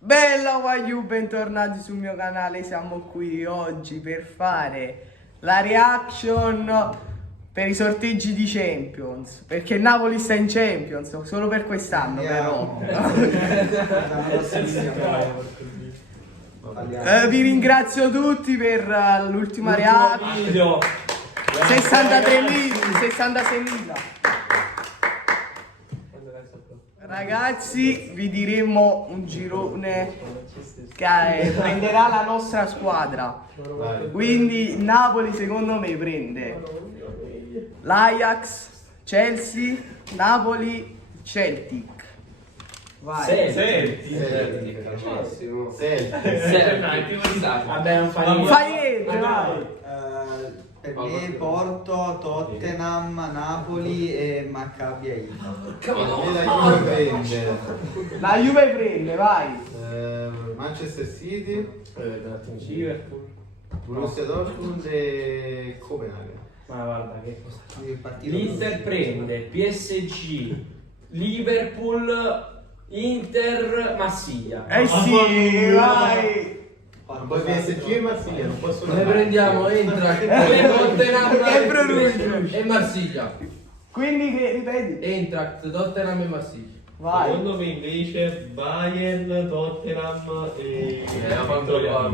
Bella Wagyu, bentornati sul mio canale. Siamo qui oggi per fare la reaction per i sorteggi di Champions, perché Napoli sta in Champions solo per quest'anno, però. Vi ringrazio tutti per l'ultima reaction. 66.000. Ragazzi, vi diremo un girone che prenderà la nostra squadra. Quindi Napoli secondo me prende l'Ajax, Chelsea, Napoli, Celtic. Vai. Vabbè, non Fai niente, vai. Per me Porto, Tottenham, Napoli e Maccabi Haifa. La Juve prende, vai. Manchester City, Liverpool. Borussia Dortmund e Copenaghen. Ma guarda che cosa. L'Inter prende PSG, Liverpool, Inter, Marsiglia. Eh sì, vai. Poi PSG e Marsiglia, non posso Noi prendiamo Eintracht, Tottenham e Marsiglia. Quindi che ripeti? Eintracht, Tottenham e Marsiglia. Vai. Secondo me invece Bayern, Tottenham e Vittoria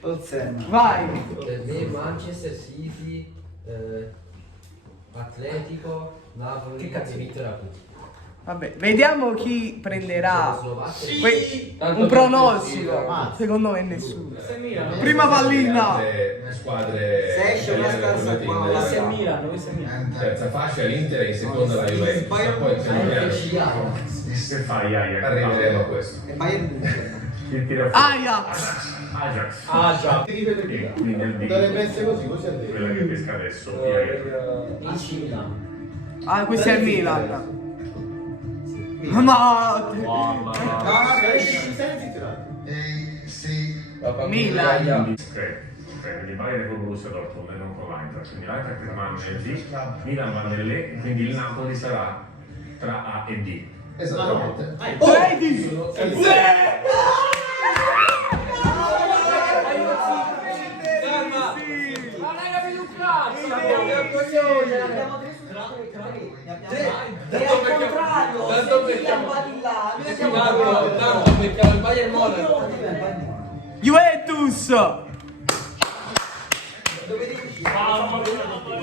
Pilsen. Vai. Per me Manchester City, Atletico, Napoli e Vittoria Pilsen. Vabbè, vediamo chi prenderà Tanto un per pronostico. Secondo me nessuno. Prima pallina. Squadre Se esce una scarsa qua, Questo è Milano. terza fascia l'Inter e in seconda la Juventus, poi Che fai Ajax? arriveremo a questo. e Bayern München. Ajax. Aja. Quindi al B, Dovrebbe essere così, così è quella che pesca adesso, Ajax. Ah, questo è il Milan. Ma Milan. Ok, quindi Bayern con Borussia Dortmund e non con l'Eintracht. Quindi l'Eintracht rimane nel D, Milan va nelle E, quindi il Napoli sarà tra A e D. Esattamente. Vedi? Ma non hai capito un cazzo! Tanto becchiamo il Bayern Monaco. Juventus.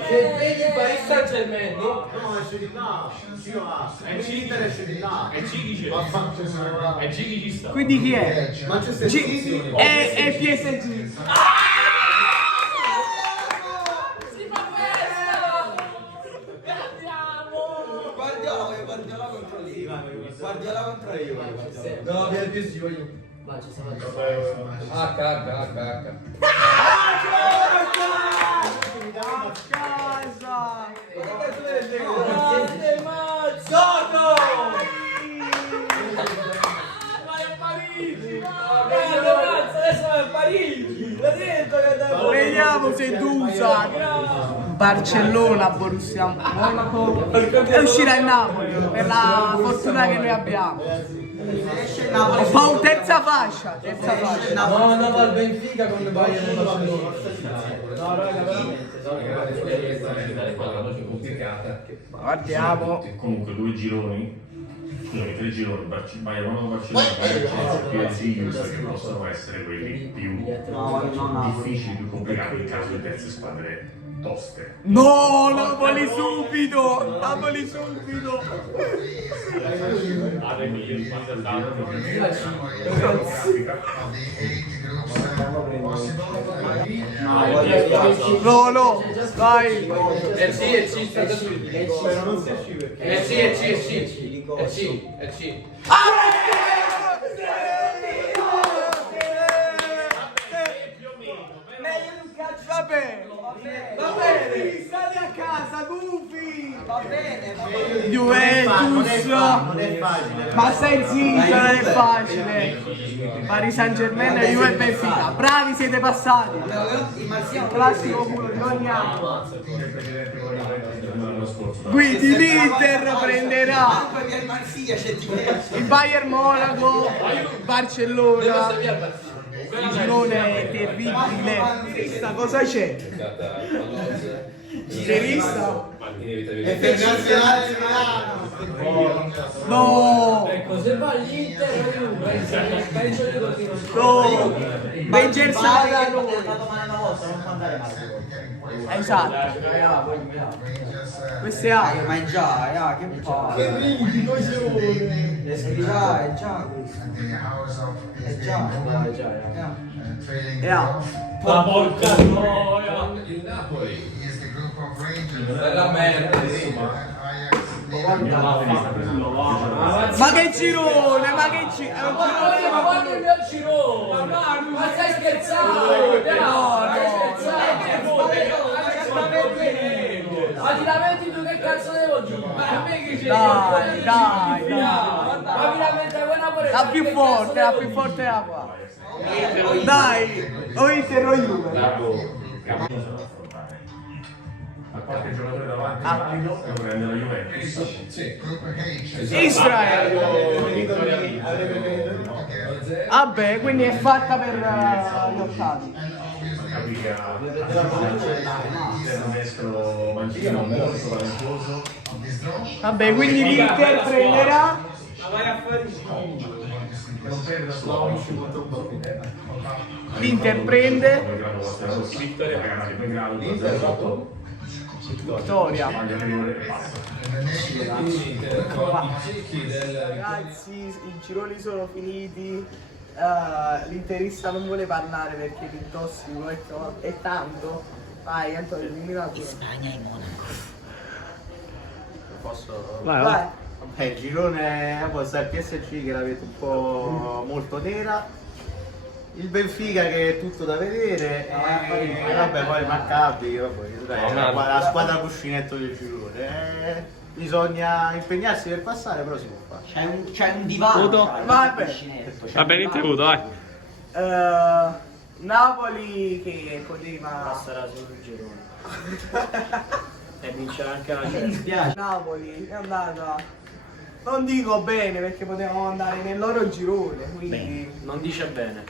Se vedi il Paris Saint-Germain, No, esce di là. L'Inter esce di là. E Gigi c'è. E Gigi ci sta. Quindi chi è? Manchester City E PSG. Guardiola contro la Juve. no, via più si voglio. H. A casa. Vediamo se Dusa Barcellona, Borussia Monaco e uscirà il Napoli per la fortuna che noi abbiamo. Poi terza fascia. No, va al Benfica con il Bayern e Barcellona. No, raga, veramente. Guardiamo. Comunque due gironi, scusami, tre gironi, Bayern Monaco, Barcellona, Chelsea e Juventus, che possono essere quelli più difficili, più complicati in caso di terze squadre toste. No, Napoli subito. Napoli subito. No, vai. Sì, sta subito. Spero non sia C perché Sì. Va bene, stai a casa, Gufi. Va bene. Juventus. non è facile. Ma stai zitto, non è facile. Paris Saint Germain e Juve e Benfica. Bravi, siete passati. Il classico culo di ogni anno. Quindi l'Inter prenderà il Bayern Monaco, Barcellona. Il girone terribile. Questa cosa c'è? Interista? Internazionale di Milano. No! Ecco, se va l'Inter o Juve, penso di così non si No! Rangers alla Non noi. male una volta, non può andare male. Esatto. Queste A. Ma è già, che palle. Che ridi, coglione. Già, è già questo. È già. E A. La porca noia. Il Napoli. Bella merda, Ma che girone, ma che girone. È un girone. Ma quando il mio girone? Ma stai scherzando? Ma ti lamenti tu che cazzo devo dire? Ma a me che c'è? Dai. Ma mi lamenta quella pure. La più forte è la qua. Dai, o Inter o Juve. A qualche giocatore davanti valido lo prende la Juventus. Israele. Vabbè, quindi è fatta per gli ottavi. Capì che ha un destro mancino molto talentuoso. Vabbè, quindi l'Inter prenderà. Non prende da solo. L'Inter prende. Belgrado Costa Rossi, ragazzi, Belgrado 2-0. Vittoria. Maglia minore e basta. Ragazzi, i gironi sono finiti. L'interista non vuole parlare perché è tossico è tanto. Vai, Antonio, dimmi una cosa. Spagna e Monaco. Posso? Vai. Il girone poi sta il PSG che la vedo un po' molto nera. Il Benfica che è tutto da vedere e vabbè poi il Maccabi, la squadra cuscinetto del girone. Bisogna impegnarsi per passare, però si può fare. C'è un divano. Vabbè. Va bene intevuto, vai. Napoli che poteva. Passerà sul girone. E vincerà anche la Mi Champions. dispiace. Napoli è andata. Non dico bene perché potevamo andare nel loro girone, quindi. Non dice bene.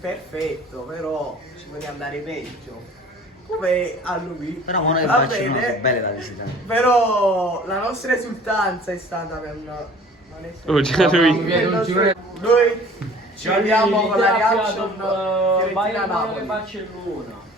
Perfetto, però ci poteva andare peggio. Come a lui. Però Monaco e Va Barcellona bene. sono belle da visitare. Però la nostra esultanza è stata per non essere. Oh, c'è lui. Noi ci vediamo con la reaction Bayern Fiorentina Monaco e Napoli. Barcellona.